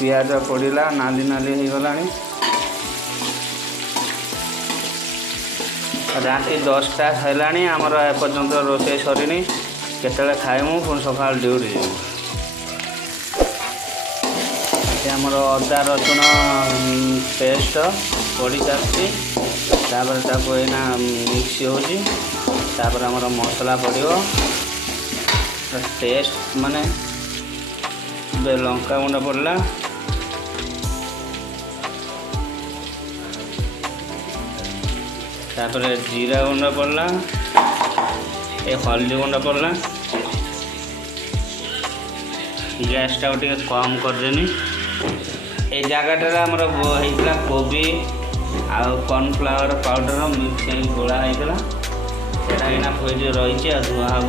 पियाज पड़ा नाली नाली हो गला राति 10टा है आमर एपर्तंत रोषे सरी केतले खाइमु पुणी सका ड्यूटी आमर अदा रसुण पेस्ट पड़ी सारी एना मिक्स होपर आमर मसला पड़ो टेस्ट माने लंका गुंड पड़ला तापर जीरा गुंड पड़ला ए हल्दी गुंड पड़ला गैस टा कम करदेनी ए जगह आमर होता कोबी आउ कॉर्नफ्लावर पाउडर मिक्स गोला होता रही धुआ हम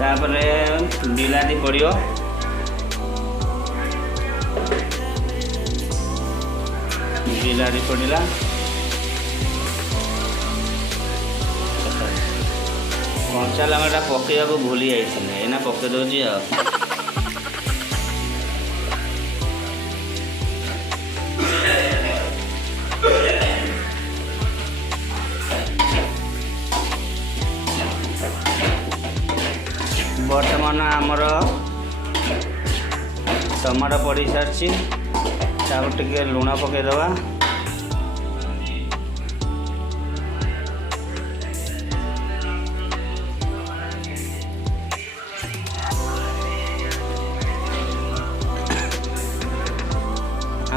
तापर बिलाती पड़ो बिलाती पड़ा कंचा लंका पकड़ा भूली जाइए एना पकई दूसरी बर्तमान आमर टमाटो पड़ सारी टे लुण पकईदबा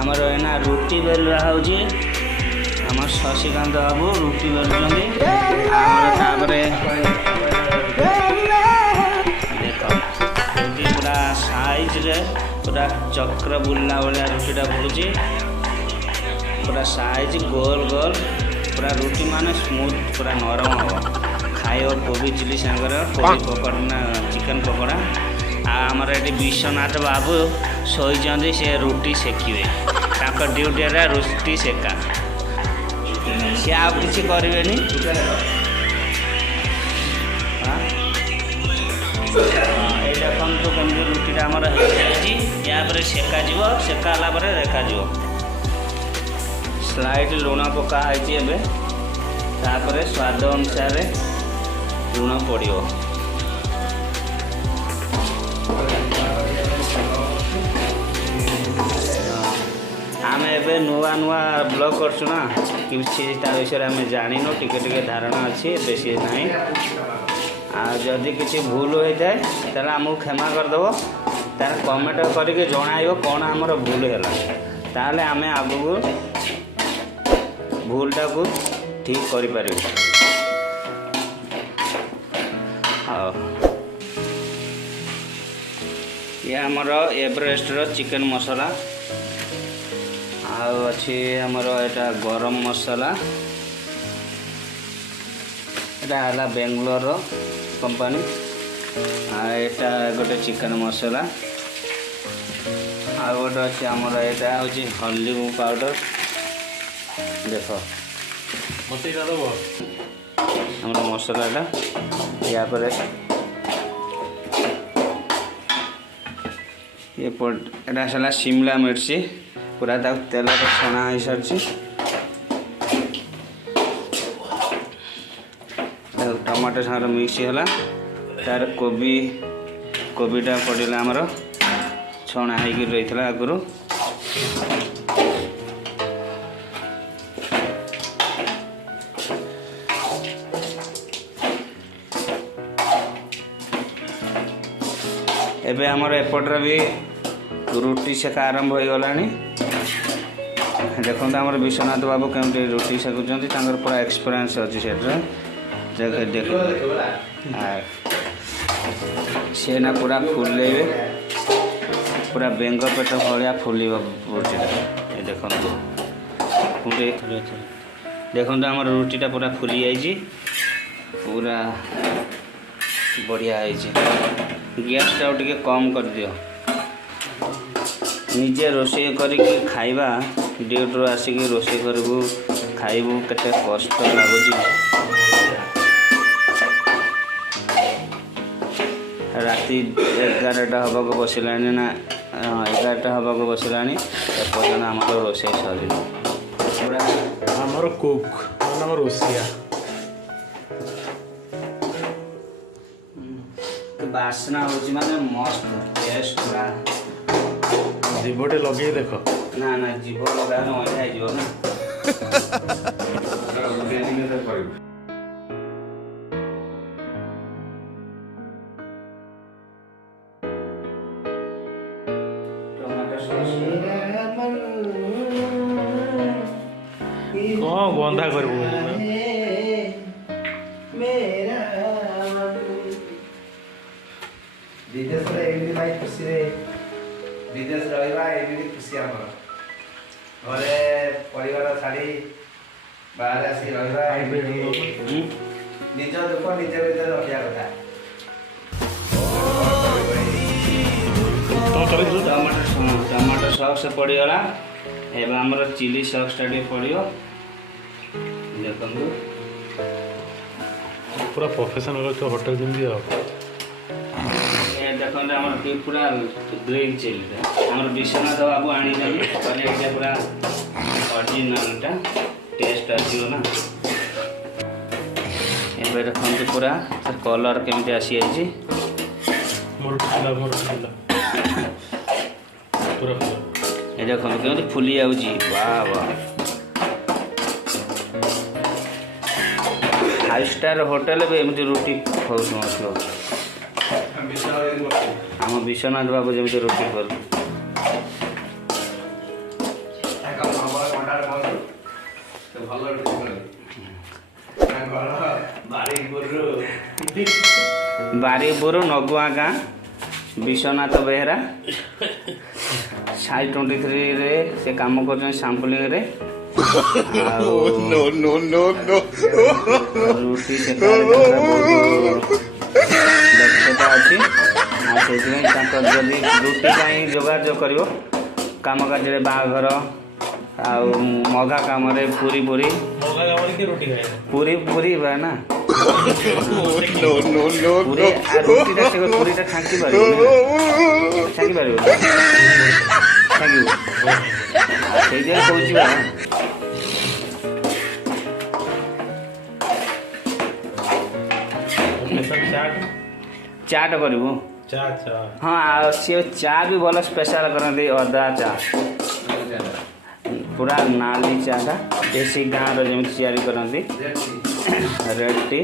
आमर एना रुटी बेलुआ होची आम शशिकांत बाबू रुटी बेलुँच पूरा साइज रे पूरा चक्र बुलला भाया रुटीटा बुलूची पूरा साइज गोल गोल पूरा रुटी माने स्मूथ पूरा नरम हम खाइब कोबी चिली सांगर कोबी पकड़ा चिकन पकड़ा आमर ये विश्वनाथ बाबू शोचते से रुटी सेकिवे ड्यूटी रुटी सेका सी आ कि करेनि देखु कमी रुटीटा आमर या सेका सेकाला देखा स्लाइट लुण पकाई तापर स्वाद अनुसार लुण पड़ो आम ए नुआ नुआ ब्लॉग करछु ना किसी विषय आम जान टिके धारणा अच्छी बेसी ना जदि किसी भूल होता है ताला आमको क्षमा करदेव तार कमेंट करके जन कौन आमर भूल है ताले आम आगू भूलटा को ठीक कर ये आमर एवरेस्ट चिकन मसला अच्छी आमर एटा गरम मसला एटा बेंगलोर कंपनी एटा गोटे चिकन मसला आ गोटे अच्छे आमर यहाँ हूँ हल्दी पाउडर देख आम मसलाटा या पर ये सारा शिमला मिर्ची पूरा तेल छणा हो सारी टमाटो सागर मिक्स है तार कोबीटा पड़ा आमर छणा हो रही आगुरी एबे आमर एपटर भी रुटी सेका आरंभ हो गला देखते आम विश्वनाथ बाबू केमती रुटी सेकुंट पूरा एक्सपीरियंस अच्छी से देख सी ना पूरा फुले पूरा बेंग पेट भाया फुल देखो देखो आम रुटीटा पूरा फुली जाइए पूरा बढ़िया है। गैस टा टे कम कर दियो निजे रोषे करके खाइबा ड्यूटी आसिक रोषे करू खाइबू केते कष्ट लगुच। राति 11टा हवा को बसला ना 11टा हवा को बसला एपर्तन आम रोषे सर आमर कुक आम रोसिया बासना हो माने मस्त टेस्ट पूरा जीवटे लगे देख ना ना जीव लगा मजा हो ना कौन बंधा कर विदेश भाई खुशी रे विदेश रहा एमती खुशी आम घरे परिवार छाड़ी बाहर आसी रहा निज दुख निज भर रखा कथा। टमाटो सॉस पड़गला एवं आमर चिली सॉस टा पड़ो देखो पूरा प्रोफेशनल होटल जमी देखो आम पूरा ग्रीन चिली आम विश्वनाथ बाबू आनी पूरा ऑरिजिनल टेस्ट आसो ना ए देखो पूरा कलर केमती आसी जाइए ये देखो केमती फुली जाऊँगी वाह वाह 5 स्टार होटेल भी एमती रुटी खाऊ आम विश्वनाथ बाबू जमी रोटी कर बारीपुर नगुआ गाँ विश्वनाथ बेहरा 23 रे से काम कर सैम्पलिंग रे रुटी से दक्षता अच्छी जदि रुटी जोगाजोग कर कम कार्य बाघर मघा कम पूरी पूरी पूरी पूरी ना पूरीटा छांकी पार छांकी पार चाट करू हाँ सी चा भी भल स्पेशल करते अदा चा पूरा नाली चाटा देसी गाँव रमी तैयारी करती रेड टी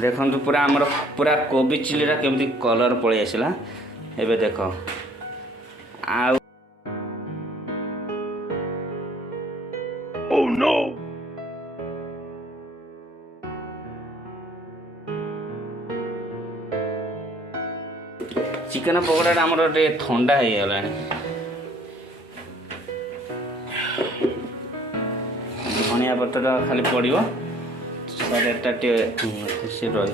देखो पूरा आमर पूरा कोबी चिलीटा केमती कलर पलि आसला एबे देख आ चिकेन पकोड़ा आमर ठंडा हो गला धनिया पत्र खाली पड़ो सारेटा सी रे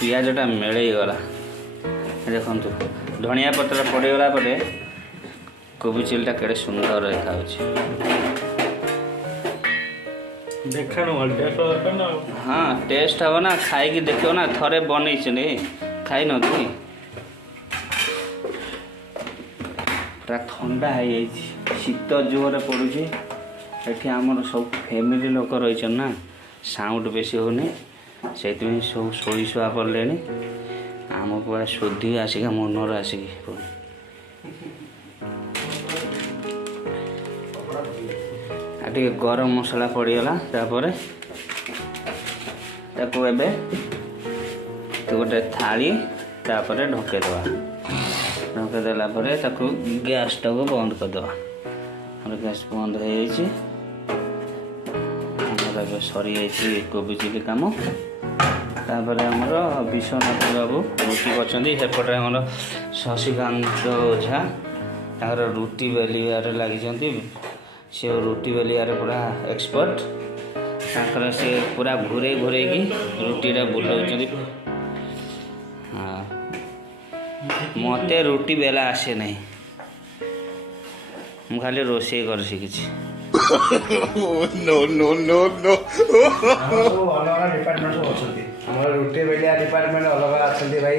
पिजटा मेल गला देखु धनिया पत्र पड़गला कोबी चिलीटा केड़े सुंदर देखा हाँ टेस्ट हम ना खाई देखो ना थरे बन खाई नी पूरा ठंडा हो शीत जोर पड़ुची एठी आमर सब फैमिली लोक रही ना साउंड बेसी होनी से सब शोई शुआ पड़े आम पूरा शोधी आसिक मनर आसिक टे गरम मसला पड़गला गोटे थाली ढकेदवा ढकेदेला गैस टाक बंद करदे गैस बंद हो सरी कोबी चिली कम तापर आमर विश्वनाथ बाबू रुटी करछन्ती सेपटे आमर शशिकांत ओझा ताकर रुटी बेलियारे लागिछन्ती से रुटी बेलियारे पूरा एक्सपर्ट ताकर से पूरा घुरे घुरे की रुटीटा बुलाउछन्ती। हाँ मते रुटी बेला आसे नहीं मु खाली रोषे कर शिखिछि। नो नो नो नो अलग डिपार्टमेंट सब अच्छे आम रुटी बेलिया डिपार्टमेंट अलग अच्छा भाई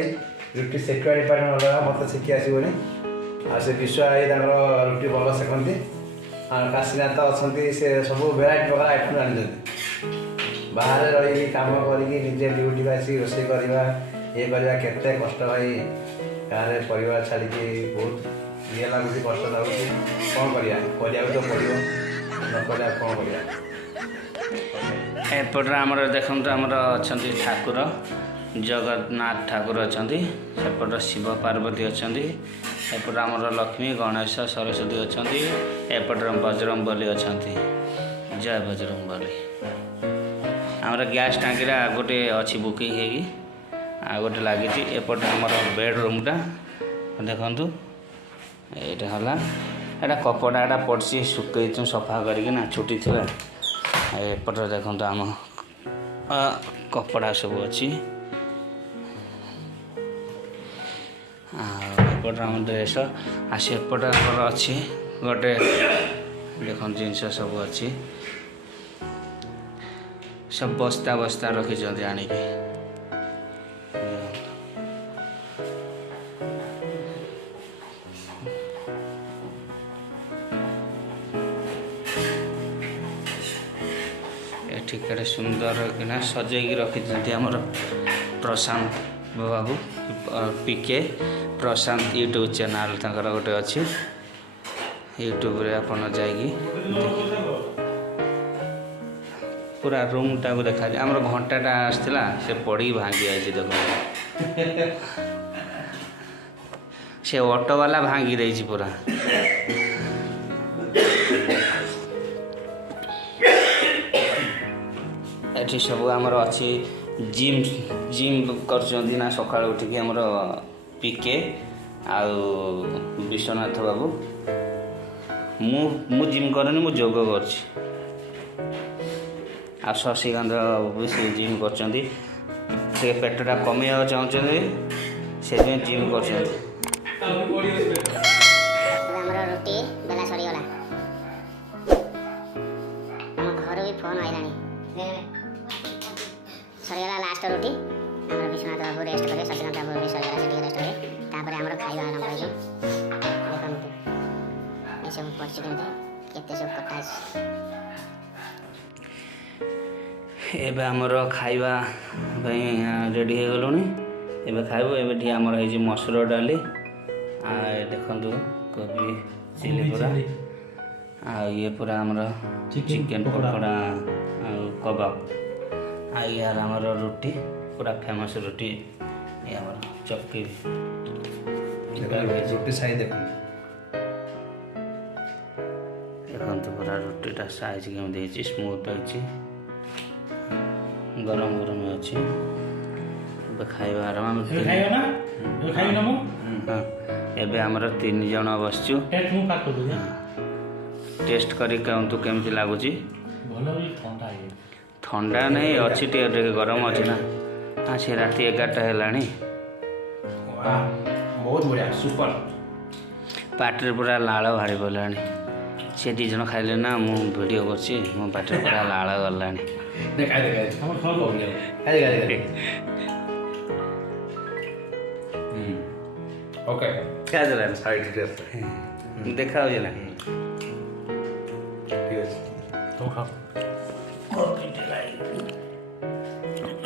रुटी सेकुआ डिपार्टमेंट अलग मत शिखी आसबनी से विश्व भाई रुटी भल सेकती काशीनाथ अच्छा से सब भेराइट प्रकार आइटम जानी बाहर रही कम करके निजे ड्यूटी आसिक रोषे करवा ये करवा केते कष्ट भाई गाँव परिवार छाड़ी बहुत ये लगुच कष्ट लगुच कौन करा तो पड़ो नकले कौन करा। एपटे आमर देखु आमर अच्छा ठाकुर जगन्नाथ ठाकुर अच्छा सेपट शिव पार्वती अच्छा एपटे आमर लक्ष्मी गणेश सरस्वती अच्छा एपटे बजरंग बली अच्छा जय बजरंग बली। आमर गैस टांकी गोटे अच्छी बुकिंग होगी आ गोटे लगी एपटे आमर बेडरूमटा देखु यहाँ एटा कपड़ा पड़ी सुखई सफा करना छुट्टी थी एपटे देखो आम कपड़ा सब अच्छी एपटे आम ड्रेस आसेपटे अच्छी गोटे देख जिनस सब अच्छी सब बस्ता बस्ता रखिंट आणिकी टिके सुंदर किना सजेगी रखी आमर प्रशांत बाबू पीके प्रशांत यूट्यूब चैनल तंकर गोटे अच्छी यूट्यूब रे आपन जाइगी पूरा रूम टाक देखा आमर घंटाटा आसला से पड़ी भांगी आई देखो से ऑटो वाला भांगी रही पूरा एठी सब आमर अच्छी जिम जिम कर सका उठिक आमर पीके आउ विश्वनाथ बाबू मु जिम करनी मु जोग कर शशिकांत बाबू से जिम कर पेटटा कमे चाहते से जिम कर रुटी बेला सरीगला घर भी फोन आईला सरीगला लास्ट रुटी आम विश्वनाथ बाबू रेस्ट करें शशिकांत बाबू भी सरीगला से रेस्ट करें तापर आम खाଇବା आरंभ कर सब पड़ी केते सब कटा एबे आमर खाଇବା रेडी हो गलुनी एबे खाइबो एबे आमर है मसूर डाली आ देखंतु कोबी चिली पूरा आ ये पूरा आमर चिकन पकोड़ा कबाब आ यार आमर रोटी पूरा फेमस रोटी ये आमर चक्की रोटी साइज देखंतु पूरा रोटीटा साइज केम देछि स्मूथ अछि गरम गरम अच्छी खाଇବା आराम एबे आमर 3 जन बसचु टेस्ट करी कहतु केमती लगुच ठंडा नहीं अच्छी टे गरम अच्छी ना हाँ से राति 11टा है बहुत बढ़िया सुपर पार्टी पूरा लाल बाहरी पड़ा से 2 जन खाइले ना मु वीडियो कर पार्टी पूरा लाल गला ओके क्या चला साइड देखा हो ना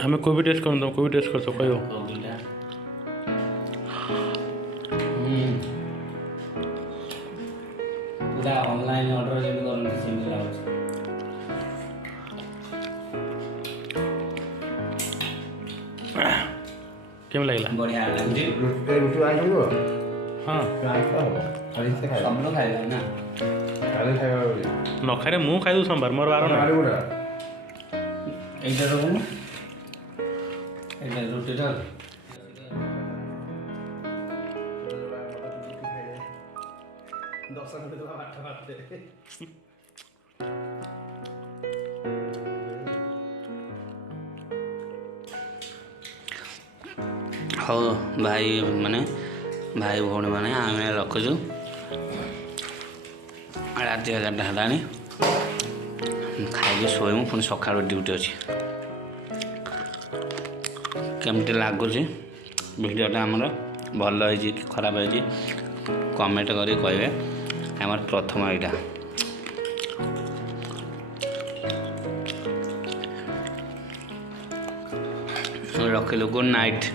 हमें कोई भी टेस्ट कर दो कोई भी टेस्ट कर सको कहो पूरा ऑनलाइन ऑर्डर जब करन सेम लागे केम लागला बढ़िया रुटी आई हो हां काय का हो खाली से खाए सब लोग खाइला ना खाली खाए न खारे मु खाइ दू सोमवार मोर बारो ना आलू गुड़ा এইটা রকম ଏଇଟା ରୁଟିଟା ଦଶ ମିନିଟ୍ ଆଠ ବାଜେ ହଉ ଭାଇ ମାନେ ଭାଇ ଭଉଣୀ ମାନେ ଆମେ ରଖୁଛୁ। ରାତି 11ଟା ହେଲାଣି, ଖାଇକି ଶୋଇମୁ, ପୁଣି ସକାଳୁ ଡ୍ୟୁଟି ଅଛି। କେମିତି ଲାଗୁଛି ଭିଡ଼ିଓଟା ଆମର, ଭଲ ହେଇଛି କି ଖରାପ ହେଇଛି କମେଣ୍ଟ କରି କହିବେ। ଆମର ପ୍ରଥମ ଏଇଟା। ରଖିଲୁ, ଗୁଡ୍ ନାଇଟ୍।